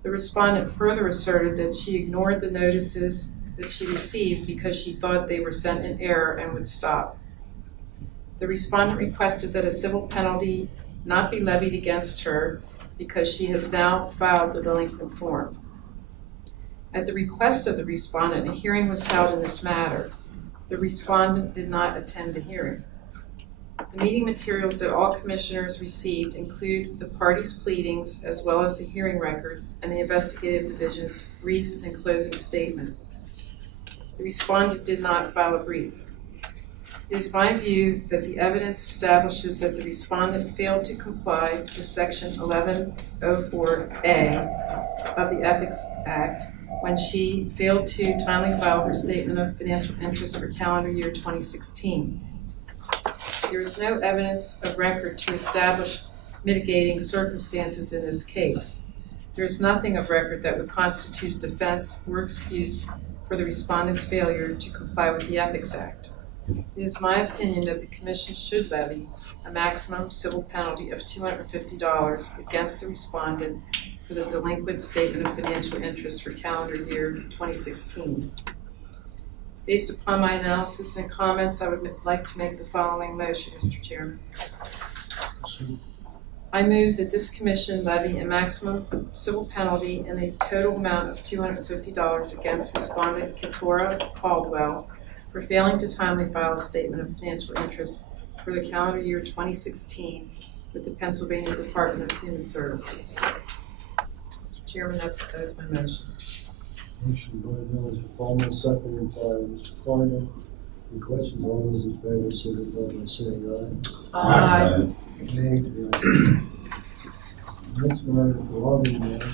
The respondent further asserted that she ignored the notices that she received because she thought they were sent in error and would stop. The respondent requested that a civil penalty not be levied against her because she has now filed the delinquent form. At the request of the respondent, a hearing was held in this matter. The respondent did not attend the hearing. The meeting materials that all commissioners received include the parties' pleadings as well as the hearing record and the investigative division's brief and closing statement. The respondent did not file a brief. It is my view that the evidence establishes that the respondent failed to comply with Section 1104A of the Ethics Act when she failed to timely file her statement of financial interest for calendar year 2016. There is no evidence of record to establish mitigating circumstances in this case. There is nothing of record that would constitute a defense or excuse for the respondent's failure to comply with the Ethics Act. It is my opinion that the Commission should levy a maximum civil penalty of $250 against the respondent for the delinquent statement of financial interest for calendar year 2016. Based upon my analysis and comments, I would like to make the following motion, Mr. Chairman. I move that this commission levy a maximum civil penalty in a total amount of $250 against respondent Keturah Caldwell for failing to timely file a statement of financial interest for the calendar year 2016 with the Pennsylvania Department of Human Services. Mr. Chairman, that is my motion. Motion by Mr. Palmer, seconded by Mr. Carter. Any questions? All those in favor, signify by saying aye. Aye. Nay, the ayes have it. Next one is the lobbying matter.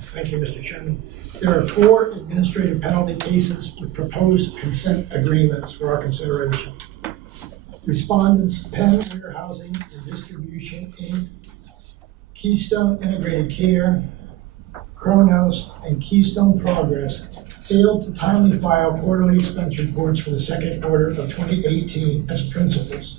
Thank you, Mr. Chairman. There are 4 administrative penalty cases with proposed consent agreements for our consideration. Respondents Penn Warehousing and Distribution, Inc., Keystone Integrated Care, Kronos, and Keystone Progress failed to timely file quarterly expense reports for the second quarter of 2018 as principals.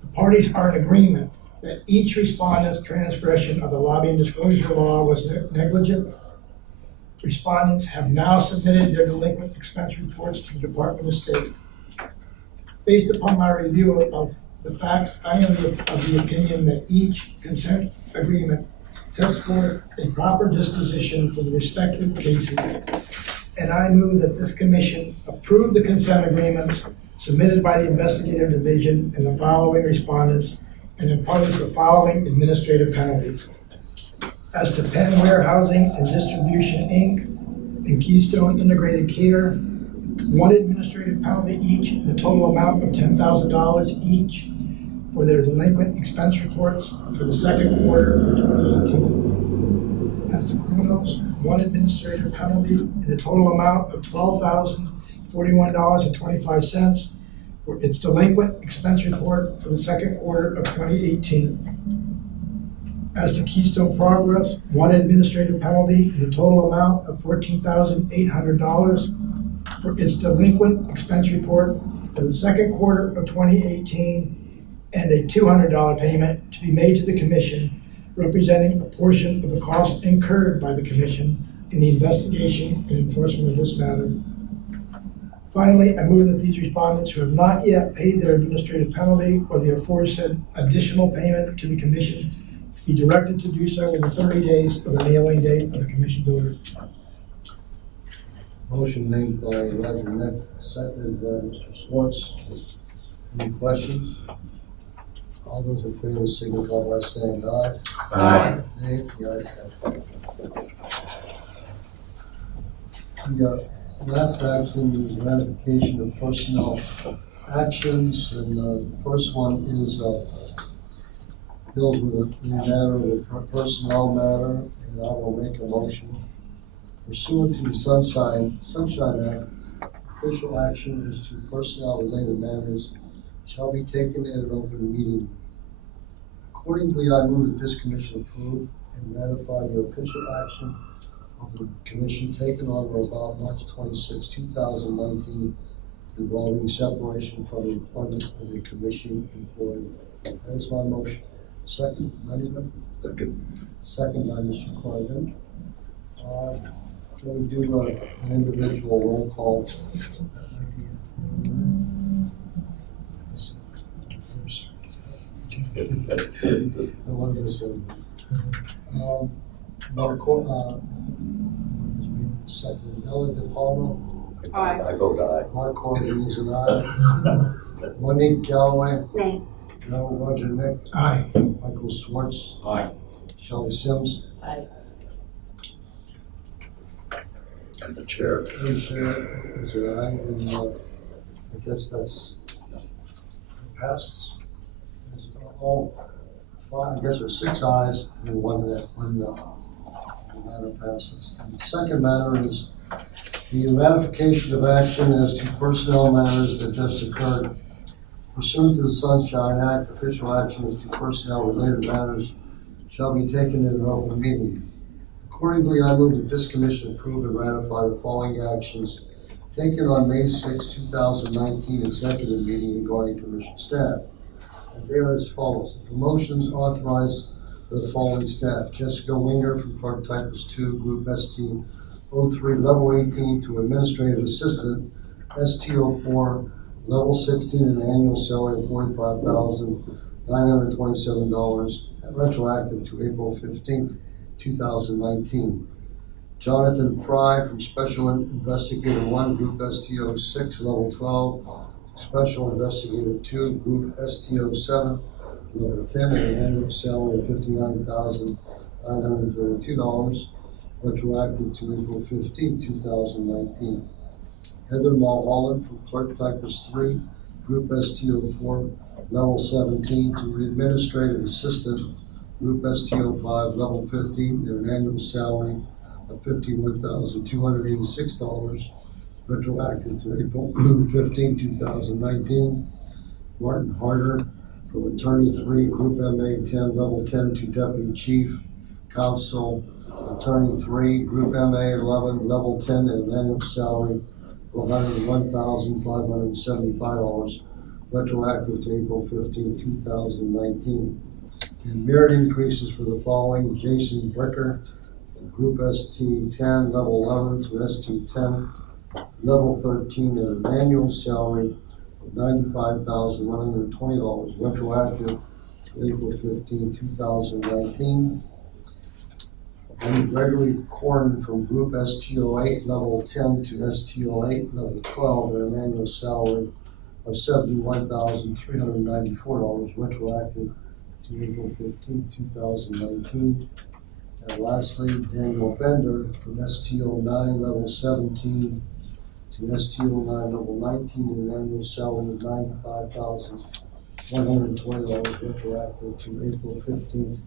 The parties are in agreement that each respondent's transgression of the lobbying disclosure law was negligent. Respondents have now submitted their delinquent expense reports to the Department of State. Based upon my review of the facts, I am of the opinion that each consent agreement sets forth a proper disposition for the respective cases, and I move that this commission approve the consent agreements submitted by the investigative division and the following respondents and impose the following administrative penalties. As to Penn Warehousing and Distribution, Inc. and Keystone Integrated Care, 1 administrative penalty each in the total amount of $10,000 each for their delinquent expense reports for the second quarter of 2018. As to Kronos, 1 administrative penalty in the total amount of $12,041.25 for its delinquent expense report for the second quarter of 2018. As to Keystone Progress, one administrative penalty in the total amount of $14,800 for its delinquent expense report for the second quarter of 2018, and a $200 payment to be made to the commission representing a portion of the cost incurred by the commission in the investigation and enforcement of this matter. Finally, I move that these respondents who have not yet paid their administrative penalty or the aforesaid additional payment to the commission be directed to do so within 30 days of the mailing date of the commission's order. Motion made by Roger Neck, seconded by Mr. Schwartz. Any questions? All those in favor signify by saying aye. Aye. Nay, the ayes have it. We got last action is ratification of personnel actions, and the first one is deals with the matter of a personnel matter, and I will make a motion pursuant to the Sunshine Act. Official action as to personnel related matters shall be taken in an open meeting. Accordingly, I move that this commission approve and ratify the official action of the commission taken on or about March 26, 2019, involving separation from the employment of a commission employee. That is my motion. Second, anybody? Second by Mr. Corrigan. Can we do an individual roll call? That might be one of this. Second, Bella De Palma. Aye. I vote aye. Mark Corrigan is an aye. Monique Galloway. Nay. No. Roger Nick. Aye. Michael Schwartz. Aye. Shelley Sims. Aye. And the chair. And Chair is an aye, and I guess that's passes. There's all five, I guess there's 6 ayes and one no. The matter passes. And the second matter is the ratification of action as to personnel matters that just occurred. Pursuant to the Sunshine Act, official action as to personnel related matters shall be taken in an open meeting. Accordingly, I move that this commission approve and ratify the following actions taken on May 6, 2019 executive meeting regarding commission staff. And they are as follows. The promotions authorized the following staff: Jessica Winger from Clerk Typist 2, Group ST 03, Level 18 to Administrative Assistant, ST04, Level 16, an annual salary of $45,927, retroactive to April 15th, 2019. Jonathan Fry from Special Investigator 1, Group ST06, Level 12, Special Investigator 2, Group ST07, Level 10, and an annual salary of $59,932, retroactive to April 15, 2019. Heather Mulholland from Clerk Typist 3, Group ST04, Level 17, to Administrative Assistant, Group ST05, Level 15, and an annual salary of $51,286, retroactive to April 15, 2019. Martin Harder from Attorney 3, Group MA 10, Level 10, to Deputy Chief Counsel, Attorney 3, Group MA 11, Level 10, and an annual salary of $101,575, retroactive to April 15, 2019. And merit increases for the following: Jason Bricker, Group ST10, Level 11 to ST10, Level 13, and an annual salary of $95,120, retroactive to April 15, 2019. And Gregory Corn from Group ST08, Level 10 to ST08, Level 12, and an annual salary of $71,394, retroactive to April 15, 2019. And lastly, Daniel Bender from ST09, Level 17 to ST09, Level 19, and an annual salary of $95,120, retroactive to April 15,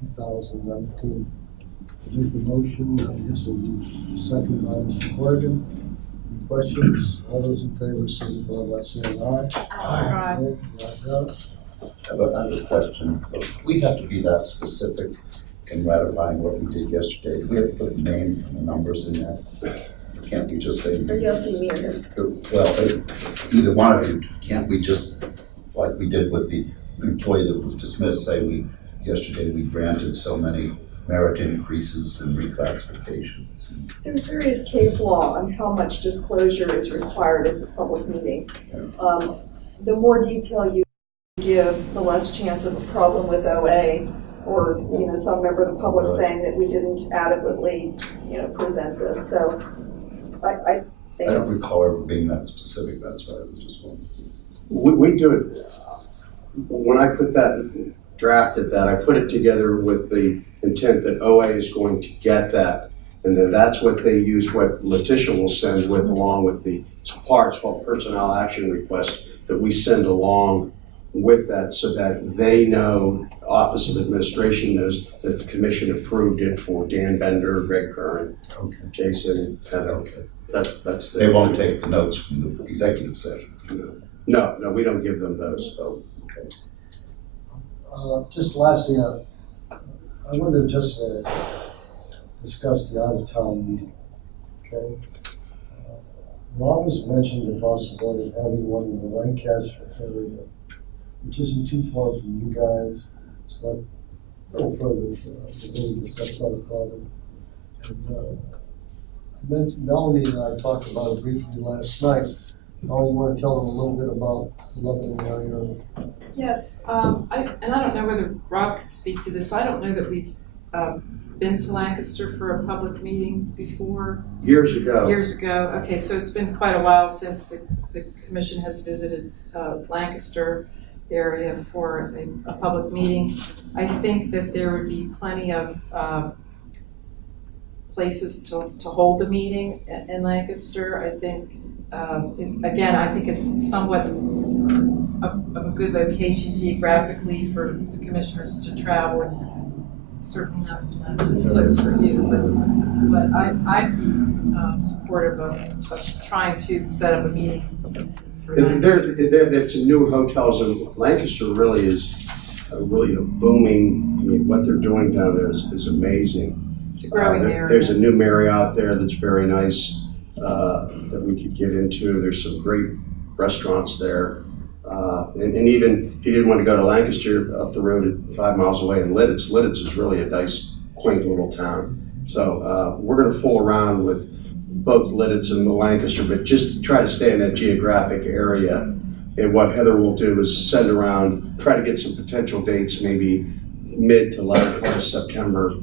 2019. I make the motion, I guess it'll be seconded by Mr. Corrigan. Any questions? All those in favor, signify by saying aye. Aye. Opposed? The ayes have it. I have another question. We have to be that specific in ratifying what we did yesterday. Do we have to put names and the numbers in there? Can't we just say, Are you asking me or him? well, either one of you, can't we just, like we did with the employee that was dismissed, say yesterday we granted so many merit increases and reclassifications? There's various case law on how much disclosure is required at the public meeting. The more detail you give, the less chance of a problem with OA or, some member of the public saying that we didn't adequately, present this. So I think I don't it's. recall ever being that specific, that's why I was just wondering. We do it, when I put that, drafted that, I put it together with the intent that OA is going to get that. And then that's what they use, what Letitia will send with, along with the parts called personnel action requests that we send along with that, so that they know, Office of Administration knows that the commission approved it for Dan Bender, Greg Curran, Okay. Jason, Heather. Okay. That's They won't take the notes from the executive session. No, we don't give them those. Oh, okay. Just lastly, I wanted to just discuss the out-of-town meeting, okay? Rob has mentioned the possibility of having one in the Lancaster area, which isn't too far from you guys. It's not a little further from the village, but that's not a problem. And I mentioned, Melanie and I talked about it briefly last night. Melanie, you want to tell them a little bit about the Lebanon area? Yes, I don't know whether Rob could speak to this. I don't know that we've been to Lancaster for a public meeting before. Years ago. Years ago. Okay, so it's been quite a while since the commission has visited Lancaster area for a public meeting. I think that there would be plenty of places to hold the meeting in Lancaster. I think, again, I think it's somewhat of a good location geographically for the commissioners to travel. Certainly not this close for you, but I'd be supportive of trying to set up a meeting for There's some new hotels in Lancaster. Really is really a booming. I mean, what they're doing down there is amazing. It's a growing area. There's a new Marriott there that's very nice that we could get into. There's some great restaurants there. And even if you didn't want to go to Lancaster, up the road 5 miles away in Lidditz is really a nice, quaint little town. So we're going to fool around with both Lidditz and Lancaster, but just try to stay in that geographic area. And what Heather will do is send around, try to get some potential dates, maybe mid to late part of September.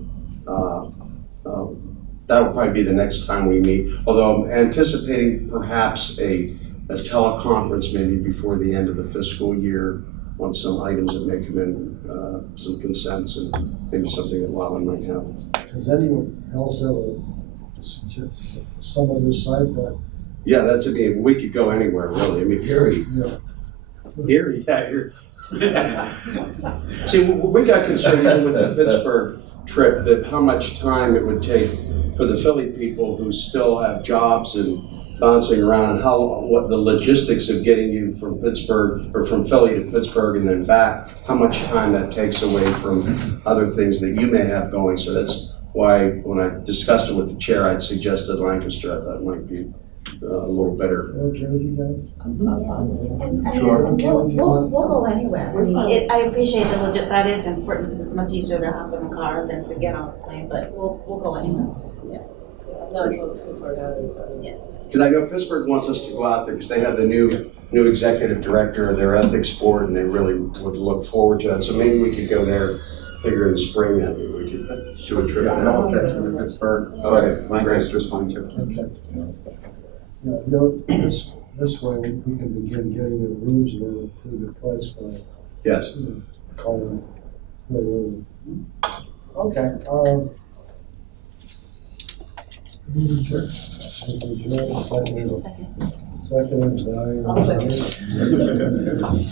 That'll probably be the next time we meet. Although I'm anticipating perhaps a teleconference maybe before the end of the fiscal year on some items that may come in, some consents and maybe something that Robin might have. Does anyone else have some other site that? Yeah, that to me, we could go anywhere really. I mean, Gary. Yeah. Here. See, we got concerned even with the Pittsburgh trip that how much time it would take for the Philly people who still have jobs and bouncing around, and what the logistics of getting you from Pittsburgh or from Philly to Pittsburgh and then back, how much time that takes away from other things that you may have going. So that's why when I discussed it with the chair, I'd suggested Lancaster. I thought it might be a little better. Okay with you guys? Sure. Okay with you? We'll go anywhere. I appreciate that is important because it's much easier to hop in the car than to get on the plane, but we'll go anywhere. I'm not opposed to Pittsburgh either. Yes. Because I know Pittsburgh wants us to go out there because they have the new executive director of their ethics board, and they really would look forward to that. So maybe we could go there, figure in the spring that we could do a trip. No objection to Pittsburgh. Okay. Lancaster's fine too. Okay. Yeah, this way we can begin getting the rooms at a pretty good price by Yes. calling very early. Okay. Second, I'll second. Diane.